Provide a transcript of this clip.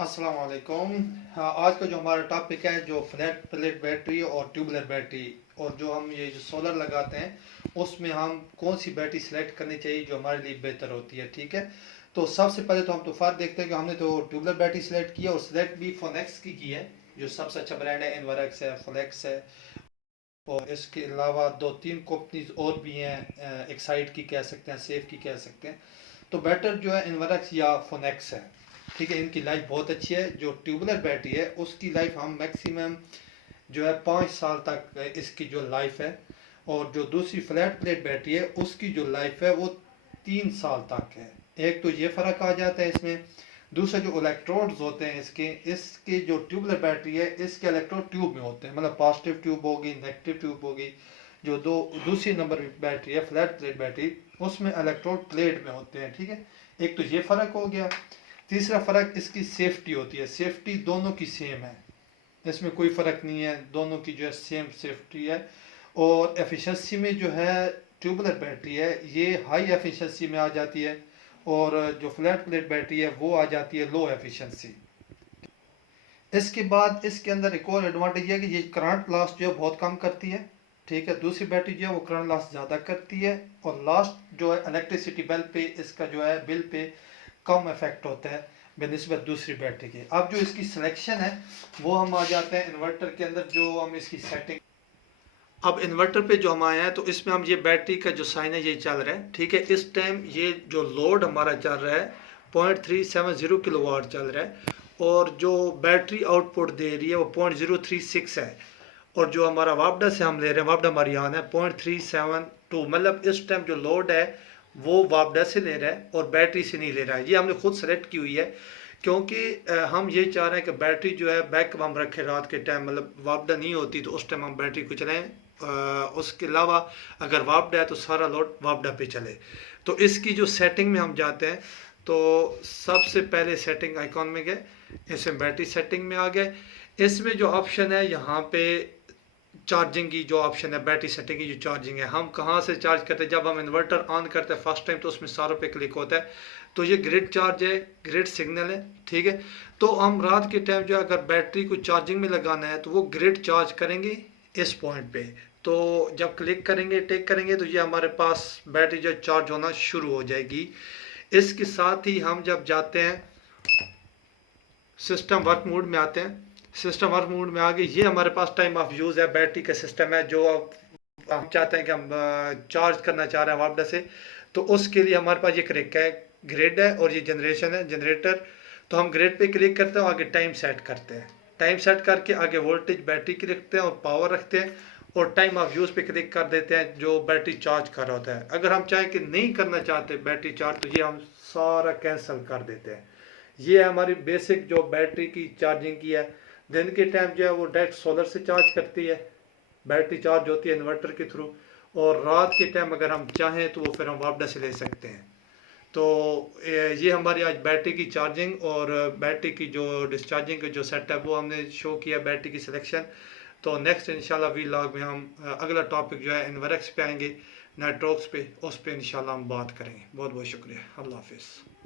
अस्सलाम वालेकुम। हाँ, आज का जो हमारा टॉपिक है जो फ्लैट प्लेट बैटरी और ट्यूबलर बैटरी और जो हम ये जो सोलर लगाते हैं उसमें हम कौन सी बैटरी सेलेक्ट करनी चाहिए जो हमारे लिए बेहतर होती है। ठीक है, तो सबसे पहले तो हम तो फर्क देखते हैं कि हमने तो ट्यूबलर बैटरी सेलेक्ट की है और सेलेक्ट भी फोनेक्स की है जो सबसे अच्छा ब्रांड है। इनवरक्स है, फ्लेक्स है और इसके अलावा दो तीन कंपनीज और भी हैं, एक्साइड की कह सकते हैं, सेफ की कह सकते हैं। तो बेटर जो है इनवरक्स या फोनेक्स है। ठीक है, इनकी लाइफ बहुत अच्छी है। जो ट्यूबलर बैटरी है उसकी लाइफ हम मैक्सिमम जो है 5 साल तक इसकी जो लाइफ है, और जो दूसरी फ्लैट प्लेट बैटरी है उसकी जो लाइफ है वो 3 साल तक है। एक तो ये फ़र्क आ जाता है इसमें। दूसरा जो इलेक्ट्रोड्स होते हैं इसके जो ट्यूबलर बैटरी है इसके इलेक्ट्रोड ट्यूब में होते हैं, मतलब पॉजिटिव ट्यूब होगी, नेगेटिव ट्यूब होगी। जो दूसरी नंबर बैटरी है फ्लैट प्लेट बैटरी, उसमें इलेक्ट्रोड प्लेट में होते हैं। ठीक है, एक तो ये फ़र्क हो गया। तीसरा फ़र्क इसकी सेफ्टी होती है। सेफ्टी दोनों की सेम है, इसमें कोई फ़र्क नहीं है, दोनों की जो है सेम सेफ्टी है। और एफिशिएंसी में जो है ट्यूबलर बैटरी है ये हाई एफिशिएंसी में आ जाती है, और जो फ्लैट प्लेट बैटरी है वो आ जाती है लो एफिशिएंसी। इसके बाद इसके अंदर एक और एडवांटेज है कि ये करंट लॉस जो है बहुत कम करती है। ठीक है, दूसरी बैटरी जो है वो करंट लॉस ज़्यादा करती है, और लास्ट जो है इलेक्ट्रिसिटी बिल पे इसका जो है बिल पे कम इफेक्ट होता है बेनिस्बत दूसरी बैटरी के। अब जो इसकी सिलेक्शन है वो हम आ जाते हैं इन्वर्टर के अंदर, जो हम इसकी सेटिंग। अब इन्वर्टर पे जो हम आए हैं तो इसमें हम ये बैटरी का जो साइन है ये चल रहा है। ठीक है, इस टाइम ये जो लोड हमारा चल रहा है 0.370 किलोवाट चल रहा है, और जो बैटरी आउटपुट दे रही है वो 0.036 है, और जो हमारा वापडा से हम ले रहे हैं, वापडा हमारी आन है 0.372। मतलब इस टाइम जो लोड है वो वापडा से ले रहा है और बैटरी से नहीं ले रहा है। ये हमने खुद सेलेक्ट की हुई है क्योंकि हम ये चाह रहे हैं कि बैटरी जो है बैकअप हम रखें रात के टाइम, मतलब वापडा नहीं होती तो उस टाइम हम बैटरी को चलाएं। उसके अलावा अगर वापडा है तो सारा लोड वापडा पे चले। तो इसकी जो सेटिंग में हम जाते हैं तो सबसे पहले सेटिंग आइकॉन में गए, इसमें बैटरी सेटिंग में आ गए। इसमें जो ऑप्शन है यहाँ पे चार्जिंग की जो ऑप्शन है, बैटरी सेटिंग की जो चार्जिंग है, हम कहाँ से चार्ज करते हैं। जब हम इन्वर्टर ऑन करते हैं फर्स्ट टाइम तो उसमें सारों पे क्लिक होता है, तो ये ग्रिड चार्ज है, ग्रिड सिग्नल है। ठीक है, तो हम रात के टाइम जो अगर बैटरी को चार्जिंग में लगाना है तो वो ग्रिड चार्ज करेंगे इस पॉइंट पे। तो जब क्लिक करेंगे, टिक करेंगे, तो ये हमारे पास बैटरी जो चार्ज होना शुरू हो जाएगी। इसके साथ ही हम जब जाते हैं सिस्टम वर्क मोड में आते हैं, सिस्टम वर्क मोड में आगे ये हमारे पास टाइम ऑफ यूज़ है, बैटरी का सिस्टम है जो हम चाहते हैं कि हम चार्ज करना चाह रहे हैं वापडा से। तो उसके लिए हमारे पास ये क्लिक है, ग्रिड है और ये जनरेशन है, जनरेटर। तो हम ग्रिड पे क्लिक करते हैं और आगे टाइम सेट करते हैं। टाइम सेट करके आगे वोल्टेज बैटरी की रखते हैं और पावर रखते हैं, और टाइम ऑफ यूज़ पे क्लिक कर देते हैं जो बैटरी चार्ज कर रहा होता है। अगर हम चाहें कि नहीं करना चाहते बैटरी चार्ज तो ये हम सारा कैंसिल कर देते हैं। ये है हमारी बेसिक जो बैटरी की चार्जिंग की है। दिन के टाइम जो है वो डायरेक्ट सोलर से चार्ज करती है, बैटरी चार्ज होती है इन्वर्टर के थ्रू, और रात के टाइम अगर हम चाहें तो वो फिर हम वापडा से ले सकते हैं। तो ये हमारी आज बैटरी की चार्जिंग और बैटरी की जो डिस्चार्जिंग का जो सेट है वो हमने शो किया, बैटरी की सिलेक्शन। तो नेक्स्ट इंशाल्लाह वीलॉग में हम अगला टॉपिक जो है इन्वर्क्स पे आएंगे, नेटवर्क्स पे, उस पर इंशाल्लाह हम बात करेंगे। बहुत बहुत शुक्रिया, अल्लाह हाफिज़।